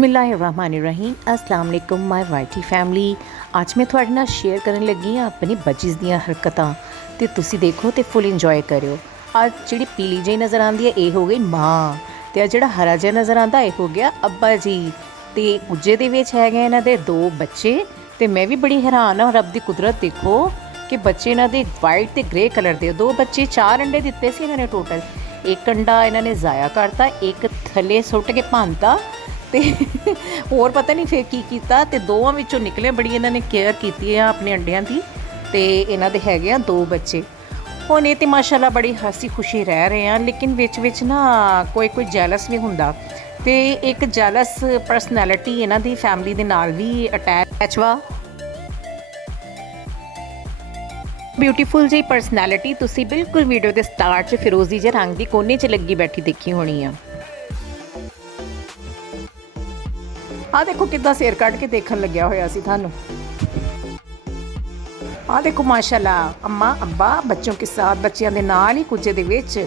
बिस्मिल्लाहिर्रहमानिर्रहीम अस्सलाम वालेकुम माय वाइटी फैमिली। ਅੱਜ ਮੈਂ ਤੁਹਾਡੇ ਨਾਲ ਸ਼ੇਅਰ ਕਰਨ ਲੱਗੀ ਹਾਂ ਆਪਣੀ ਬੱਚੀਜ਼ ਦੀਆਂ ਹਰਕਤਾਂ ਤੇ ਤੁਸੀਂ ਦੇਖੋ ਤੇ ਫੁੱਲ ਇੰਜੋਏ ਕਰਿਓ। ਆ ਜਿਹੜੀ ਪੀਲੀ ਜਿਹੀ ਨਜ਼ਰ ਆਉਂਦੀ ਹੈ ਇਹ ਹੋ ਗਈ ਮਾਂ ਤੇ ਆ ਜਿਹੜਾ ਹਰਾ ਜਿਹਾ ਨਜ਼ਰ ਆਉਂਦਾ ਇਹ ਹੋ ਗਿਆ ਅੱਬਾ ਜੀ ਤੇ ਕੁੱਜੇ ਦੇ ਵਿੱਚ ਹੈਗੇ ਇਹਨਾਂ ਦੇ ਦੋ ਬੱਚੇ ਤੇ ਮੈਂ ਵੀ ਬੜੀ ਹੈਰਾਨ ਹਾਂ। ਰੱਬ ਦੀ ਕੁਦਰਤ ਦੇਖੋ ਕਿ ਬੱਚੇ ਇਹਨਾਂ ਦੇ ਵਾਈਟ ਤੇ ਗ੍ਰੇ ਕਲਰ ਦੇ ਦੋ ਬੱਚੇ। 4 ਅੰਡੇ ਦਿੱਤੇ ਸੀ ਇਹਨਾਂ ਨੇ ਟੋਟਲ। ਇੱਕ ਅੰਡਾ ਇਹਨਾਂ ਨੇ ਜ਼ਾਇਆ ਕਰਤਾ, ਇੱਕ ਥੱਲੇ ਸੁੱਟ ਕੇ ਭੰਨਤਾ ਤੇ ਹੋਰ ਪਤਾ ਨਹੀਂ ਫਿਰ ਕੀ ਕੀਤਾ ਤੇ ਦੋਵਾਂ ਵਿੱਚੋਂ ਨਿਕਲੇ। ਬੜੀ ਇਹਨਾਂ ਨੇ ਕੇਅਰ ਕੀਤੀ ਆ ਆਪਣੇ ਅੰਡਿਆਂ ਦੀ ਤੇ ਇਹਨਾਂ ਦੇ ਹੈਗੇ ਆ 2 ਬੱਚੇ। ਹੁਣ ਇਹ ਤੇ ਮਾਸ਼ਾਅੱਲਾ ਬੜੀ ਹੱਸੀ ਖੁਸ਼ੀ ਰਹਿ ਰਹੇ ਆ, ਲੇਕਿਨ ਵਿੱਚ ਨਾ ਕੋਈ ਜੈਲਸ ਵੀ ਹੁੰਦਾ ਤੇ ਇੱਕ ਜੈਲਸ ਪਰਸਨੈਲਿਟੀ ਇਹਨਾਂ ਦੀ ਫੈਮਿਲੀ ਦੇ ਨਾਲ ਵੀ ਅਟੈਚ ਵਾ। ਬਿਊਟੀਫੁਲ ਜਿਹੀ ਪਰਸਨੈਲਿਟੀ ਤੁਸੀਂ ਬਿਲਕੁਲ ਵੀਡੀਓ ਦੇ ਸਟਾਰਟ 'ਚ ਫਿਰੋਜ਼ੀ ਜਿਹੇ ਰੰਗ ਦੀ ਕੋਨੇ 'ਚ ਲੱਗੀ ਬੈਠੀ ਦੇਖੀ ਹੋਣੀ ਆ। ਆ ਦੇਖੋ ਕਿੱਦਾਂ ਸਿਰ ਕੱਢ ਕੇ ਦੇਖਣ ਲੱਗਿਆ ਹੋਇਆ ਸੀ ਤੁਹਾਨੂੰ। ਆ ਦੇਖੋ ਮਾਸ਼ਾਅੱਲਾ ਅੰਮਾ ਅੱਬਾ ਬੱਚੋਂ ਕੇ ਸਾਥ ਬੱਚਿਆਂ ਦੇ ਨਾਲ ਹੀ ਕੁੱਜੇ ਦੇ ਵਿੱਚ।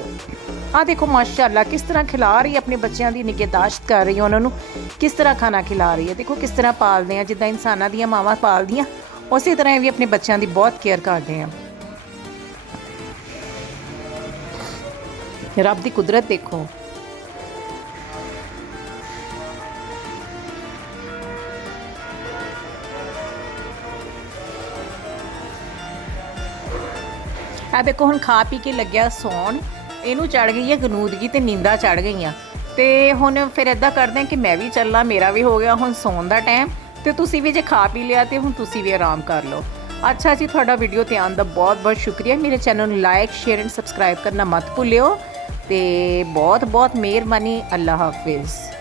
ਆ ਦੇਖੋ ਮਾਸ਼ਾਅੱਲਾ ਕਿਸ ਤਰ੍ਹਾਂ ਖਿਲਾ ਰਹੀ ਹੈ ਆਪਣੇ ਬੱਚਿਆਂ ਦੀ ਨਿਗਹਿਦਾਸ਼ਤ ਕਰ ਰਹੀ ਹੈ, ਉਹਨਾਂ ਨੂੰ ਕਿਸ ਤਰ੍ਹਾਂ ਖਾਣਾ ਖਿਲਾ ਰਹੀ ਹੈ। ਦੇਖੋ ਕਿਸ ਤਰ੍ਹਾਂ ਪਾਲਦੇ ਆ, ਜਿੱਦਾਂ ਇਨਸਾਨਾਂ ਦੀਆਂ ਮਾਵਾਂ ਪਾਲਦੀਆਂ ਉਸੇ ਤਰ੍ਹਾਂ ਇਹ ਵੀ ਆਪਣੇ ਬੱਚਿਆਂ ਦੀ ਬਹੁਤ ਕੇਅਰ ਕਰਦੇ ਆ। ਰੱਬ ਦੀ ਕੁਦਰਤ ਦੇਖੋ। ਆ ਦੇਖੋ ਹੁਣ ਖਾ ਪੀ ਕੇ ਲੱਗਿਆ ਸੌਣ, ਇਹਨੂੰ ਚੜ ਗਈ ਹੈ ਗਨੂਦਗੀ ਤੇ ਨੀਂਦਾਂ ਚੜ ਗਈਆਂ ਤੇ ਹੁਣ ਫਿਰ ਇੱਦਾਂ ਕਰਦੇ ਹਾਂ ਕਿ ਮੈਂ ਵੀ ਚੱਲਾਂ, ਮੇਰਾ ਵੀ ਹੋ ਗਿਆ ਹੁਣ ਸੌਣ ਦਾ ਟਾਈਮ ਤੇ ਤੁਸੀਂ ਵੀ ਜੇ ਖਾ ਪੀ ਲਿਆ ਤੇ ਹੁਣ ਤੁਸੀਂ ਵੀ ਆਰਾਮ ਕਰ ਲਓ। ਅੱਛਾ ਜੀ, ਤੁਹਾਡਾ ਵੀਡੀਓ ਤੇ ਆਉਣ ਦਾ ਬਹੁਤ ਬਹੁਤ ਸ਼ੁਕਰੀਆ। ਮੇਰੇ ਚੈਨਲ ਨੂੰ ਲਾਈਕ ਸ਼ੇਅਰ ਐਂਡ ਸਬਸਕ੍ਰਾਈਬ ਕਰਨਾ ਮਤ ਭੁੱਲਿਓ ਤੇ ਬਹੁਤ ਬਹੁਤ ਮਿਹਰਬਾਨੀ। ਅੱਲਾ ਹਾਫਿਜ਼।